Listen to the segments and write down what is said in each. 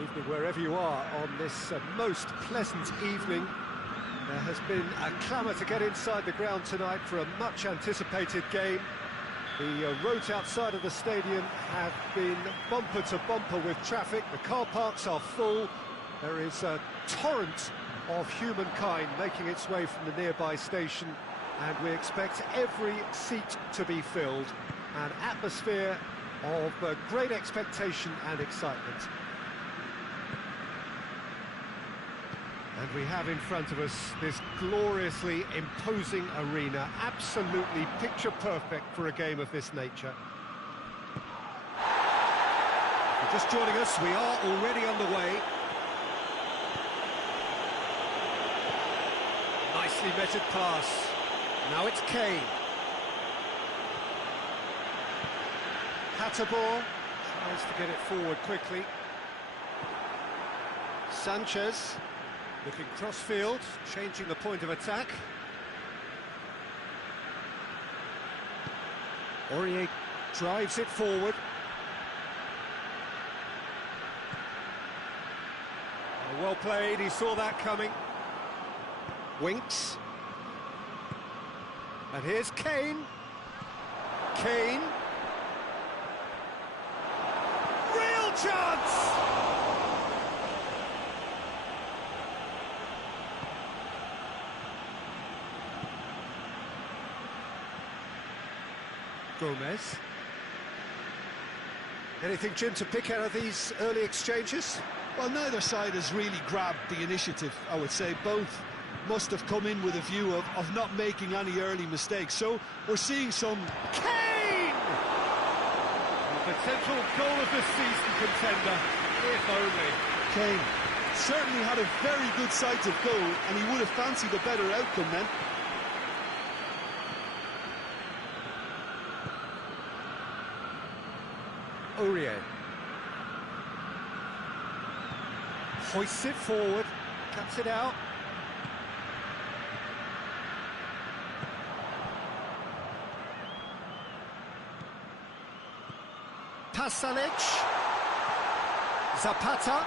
Evening wherever you are on this most pleasant evening. There has been a clamour to get inside the ground tonight for a much anticipated game. The roads outside of the stadium have been bumper to bumper with traffic. The car parks are full. There is a torrent of humankind making its way from the nearby station, and we expect every seat to be filled. An atmosphere of great expectation and excitement. And we have in front of us this gloriously imposing arena, absolutely picture perfect for a game of this nature. If you're just joining us, we are already underway. Nicely measured pass. Now it's Kane. Hatterbaugh tries to get it forward quickly. Sanchez. Looking crossfield, changing the point of attack. Aurier drives it forward. Oh, well played, he saw that coming. Winks. And here's Kane. Kane. Real chance! Gomez. Anything, Jim, to pick out of these early exchanges? Well, neither side has really grabbed the initiative, I would say. Both must have come in with a view of not making any early mistakes. So we're seeing some... Kane! A potential goal of the season contender, if only. Kane certainly had a very good sight of goal, and he would have fancied a better outcome then. Aurier hoists it forward, cuts it out. Pasalic, Zapata.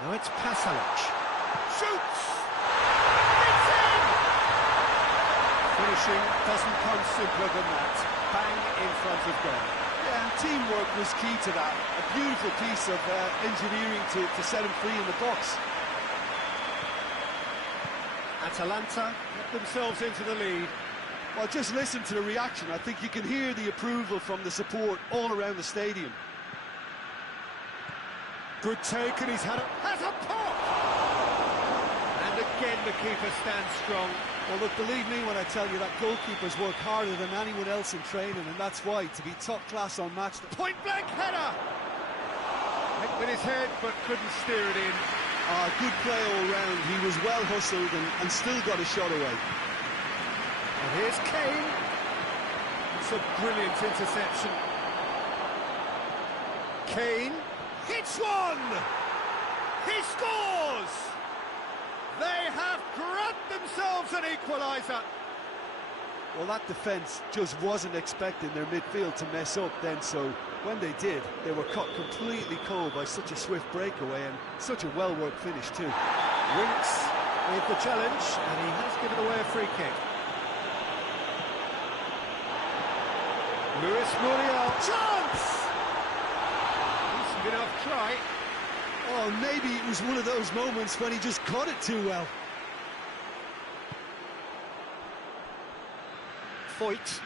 Now it's Pasalic. Shoots! Finishing doesn't come simpler than that. Bang in front of goal. Yeah, and teamwork was key to that. A beautiful piece of engineering to set him free in the box. Atalanta get themselves into the lead. Well, just listen to the reaction. I think you can hear the approval from the support all around the stadium. Good take, and he's had a pop! And again the keeper stands strong. Well, look, believe me when I tell you that goalkeepers work harder than anyone else in training, and that's why, to be top class on match... Point-blank header! Hit with his head, but couldn't steer it in. Good play all round. He was well hustled and still got a shot away. And here's Kane. It's a brilliant interception. Kane hits one! He scores! They have grabbed themselves an equaliser. Well, that defence just wasn't expecting their midfield to mess up then, so when they did, they were caught completely cold by such a swift breakaway and such a well-worked finish too. Winks with the challenge, and he has given away a free kick. Luis Muriel, chance! Decent enough try. Oh, maybe it was one of those moments when he just caught it too well. Foyt.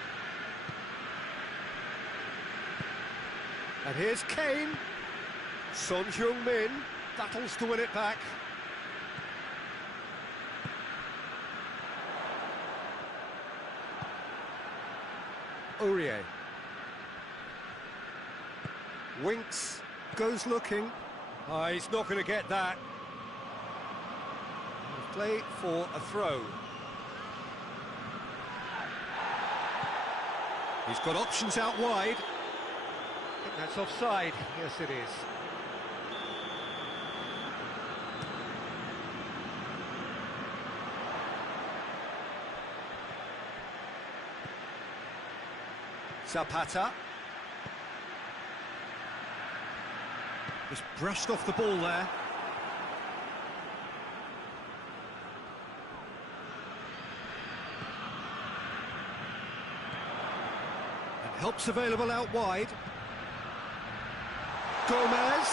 And here's Kane. Son Heung-min battles to win it back. Aurier. Winks, goes looking. He's not going to get that. Play for a throw. He's got options out wide. I think that's offside. Yes, it is. Zapata. Just brushed off the ball there. And help's available out wide. Gomez.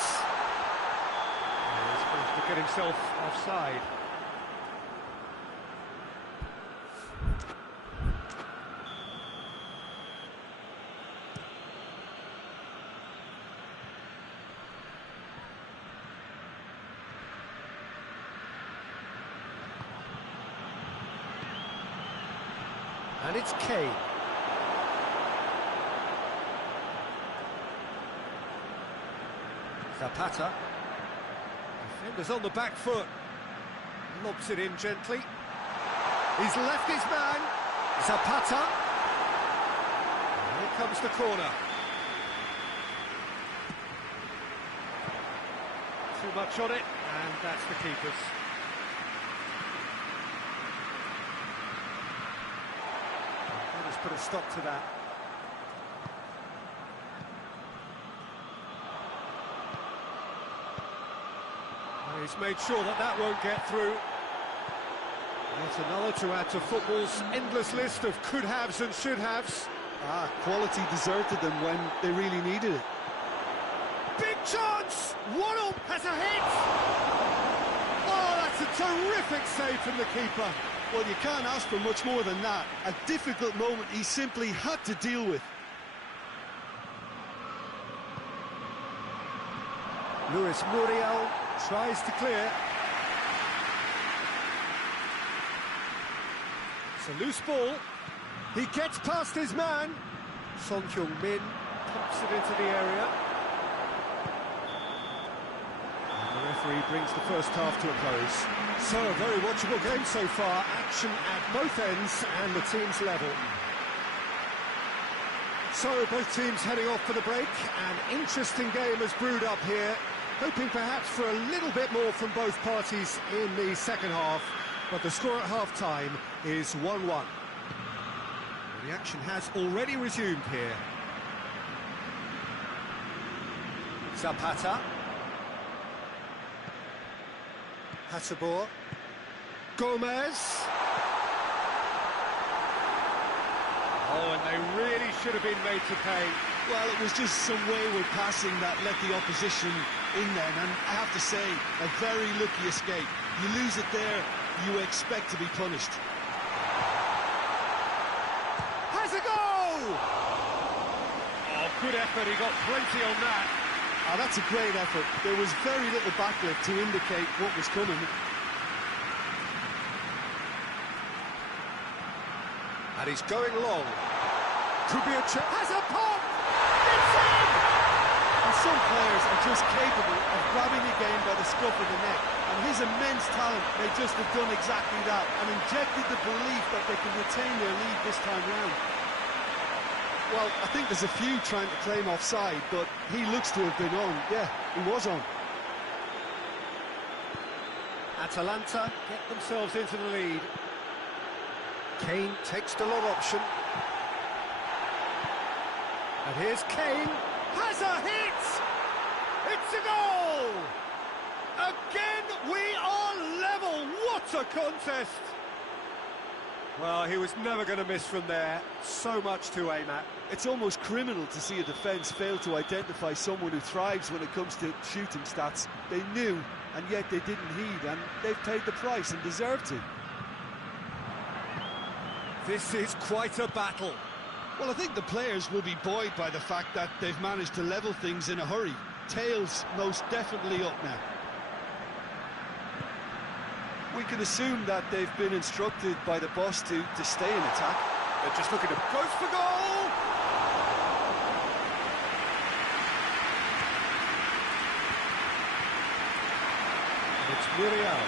He's supposed to get himself offside. And it's Kane. Zapata. Defender's on the back foot. Lobs it in gently. He's left his man. Zapata. And here comes the corner. Too much on it, and that's the keeper's. Let's put a stop to that. And he's made sure that that won't get through. That's another to add to football's endless list of could-haves and should-haves. Quality deserted them when they really needed it. Big chance! Waddle has a hit! Oh, that's a terrific save from the keeper. Well, you can't ask for much more than that. A difficult moment he simply had to deal with. Luis Muriel tries to clear. It's a loose ball. He gets past his man. Son Heung-min pops it into the area. The referee brings the first half to a close. So, a very watchable game so far. Action at both ends and the teams level. So, both teams heading off for the break. An interesting game has brewed up here. Hoping perhaps for a little bit more from both parties in the second half. But the score at half-time is 1-1. The action has already resumed here. Zapata. Hasabor. Gomez. Oh, and they really should have been made to pay. Well, it was just some wayward passing that let the opposition in then, and I have to say, a very lucky escape. You lose it there, you expect to be punished. Has a goal! Oh, good effort, he got plenty on that. Oh, that's a great effort. There was very little backlift to indicate what was coming. And he's going long. Could be a chance. Has a pop! It's in! And some players are just capable of grabbing a game by the scruff of the neck. And his immense talent may just have done exactly that and injected the belief that they can retain their lead this time round. Well, I think there's a few trying to claim offside, but he looks to have been on. Yeah, he was on. Atalanta get themselves into the lead. Kane takes the long option. And here's Kane. Has a hit! It's a goal! Again, we are level. What a contest! Well, he was never going to miss from there. So much to aim at. It's almost criminal to see a defence fail to identify someone who thrives when it comes to shooting stats. They knew, and yet they didn't heed, and they've paid the price and deserve to. This is quite a battle. Well, I think the players will be buoyed by the fact that they've managed to level things in a hurry. Tails most definitely up now. We can assume that they've been instructed by the boss to stay in attack. They're just looking to go for goal! It's Muriel.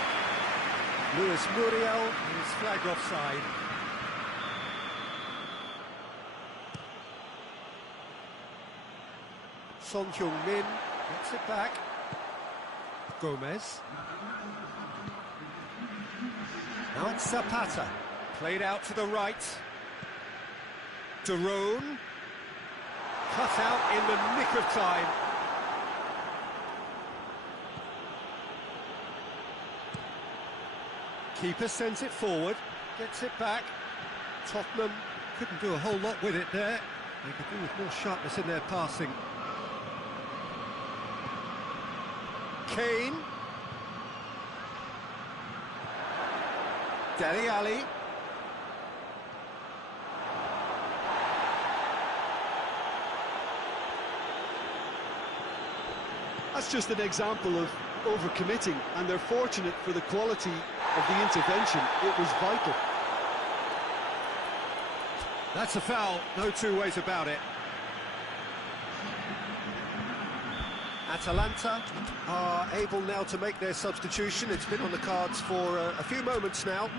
Luis Muriel is flagged offside. Son Heung-min gets it back. Gomez. Now it's Zapata. Played out to the right. Daron. Cut out in the nick of time. Keeper sends it forward, gets it back. Tottenham couldn't do a whole lot with it there. They could do with more sharpness in their passing. Kane. Dele Alli. That's just an example of overcommitting, and they're fortunate for the quality of the intervention. It was vital. That's a foul, no two ways about it. Atalanta are able now to make their substitution. It's been on the cards for a few moments now.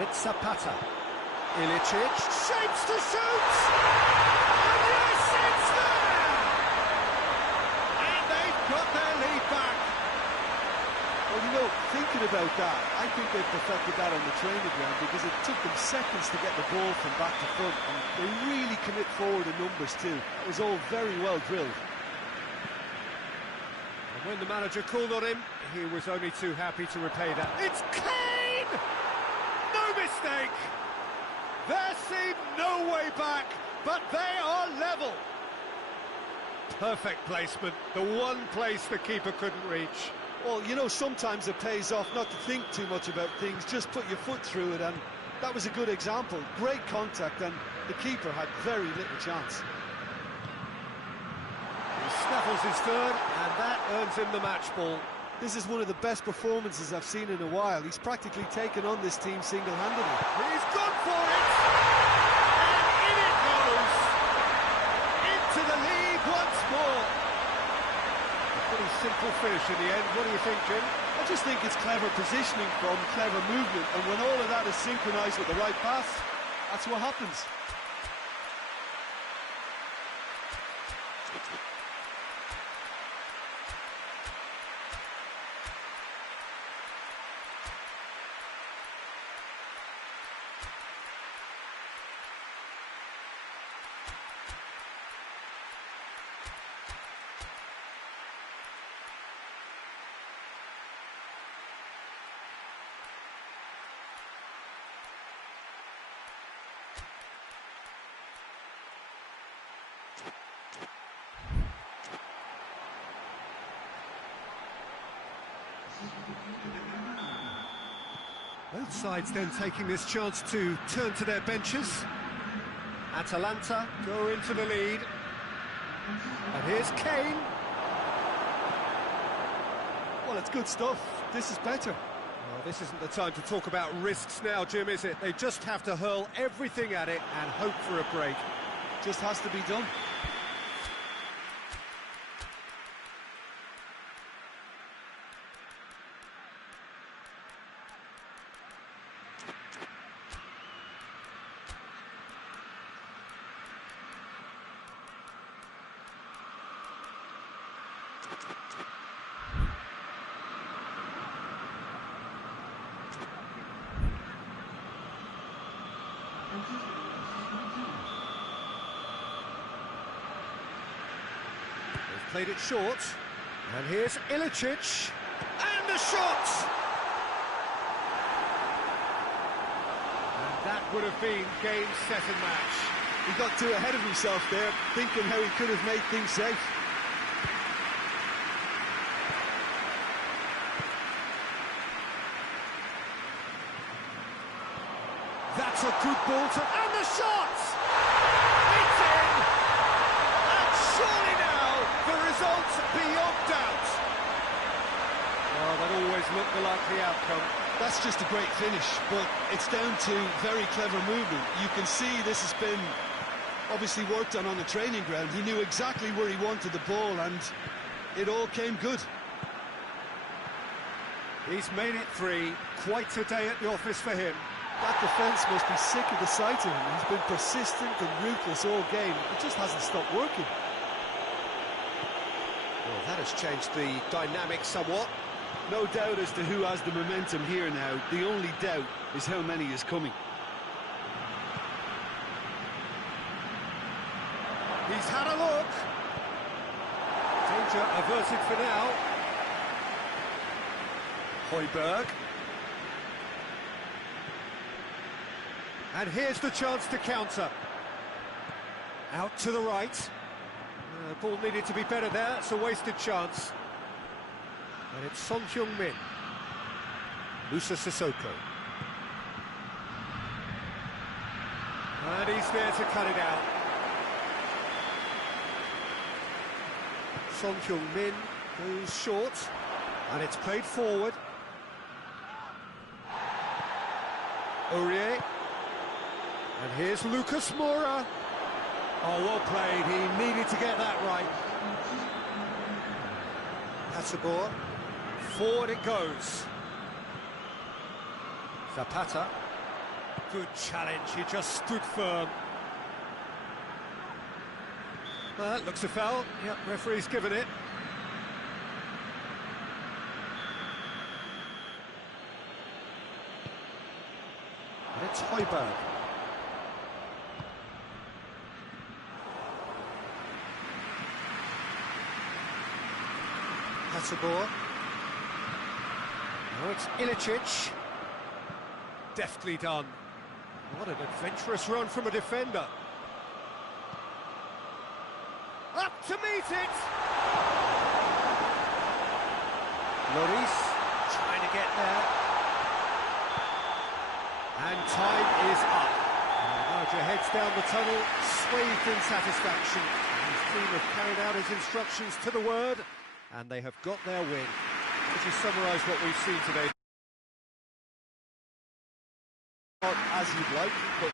It's Zapata. Ilicic shapes to shoot! And yes, it's there! And they've got their lead back. Well, you know, thinking about that, I think they perfected that on the training ground because it took them seconds to get the ball from back to front, and they really commit forward in numbers too. That was all very well drilled. And when the manager called on him, he was only too happy to repay that. It's Kane! No mistake! There seemed no way back, but they are level. Perfect placement, the one place the keeper couldn't reach. Well, you know, sometimes it pays off not to think too much about things, just put your foot through it, and that was a good example. Great contact, and the keeper had very little chance. He snaffles his third, and that earns him the match ball. This is one of the best performances I've seen in a while. He's practically taken on this team single-handedly. He's gone for it! And in it goes! Into the lead once more! A pretty simple finish in the end. What do you think, Jim? I just think it's clever positioning from clever movement, and when all of that is synchronised with the right pass, that's what happens. Both sides then taking this chance to turn to their benches. Atalanta go into the lead. And here's Kane. Well, it's good stuff. This is better. Well, this isn't the time to talk about risks now, Jim, is it? They just have to hurl everything at it and hope for a break. Just has to be done. They've played it short, and here's Ilicic, and the shot! And that would have been game, set and match. He got too ahead of himself there, thinking how he could have made things safe. That's a good ball to... and the shot! It's in! And surely now, the result's beyond doubt. Oh, that always looked the likely outcome. That's just a great finish, but it's down to very clever movement. You can see this has been obviously worked on the training ground. He knew exactly where he wanted the ball, and it all came good. He's made it 3. Quite a day at the office for him. That defence must be sick of the sight of him. He's been persistent and ruthless all game. It just hasn't stopped working. Well, that has changed the dynamic somewhat. No doubt as to who has the momentum here now. The only doubt is how many is coming. He's had a look. Danger averted for now. Højbjerg. And here's the chance to counter. Out to the right. Ball needed to be better there. It's a wasted chance. And it's Son Heung-min. Musa Sissoko. And he's there to cut it out. Son Heung-min goes short. And it's played forward. Aurier. And here's Lucas Moura. Oh, well played. He needed to get that right. Hasabor. Forward it goes. Zapata. Good challenge. He just stood firm. Well, that looks a foul. Yep, referee's given it. And it's Højbjerg. Hasabor. Now it's Ilicic. Deftly done. What an adventurous run from a defender. Up to meet it! Lloris trying to get there. And time is up. Roger heads down the tunnel, swathed in satisfaction. His team have carried out his instructions to the word, and they have got their win. Would you summarise what we've seen today? Not as you'd like, but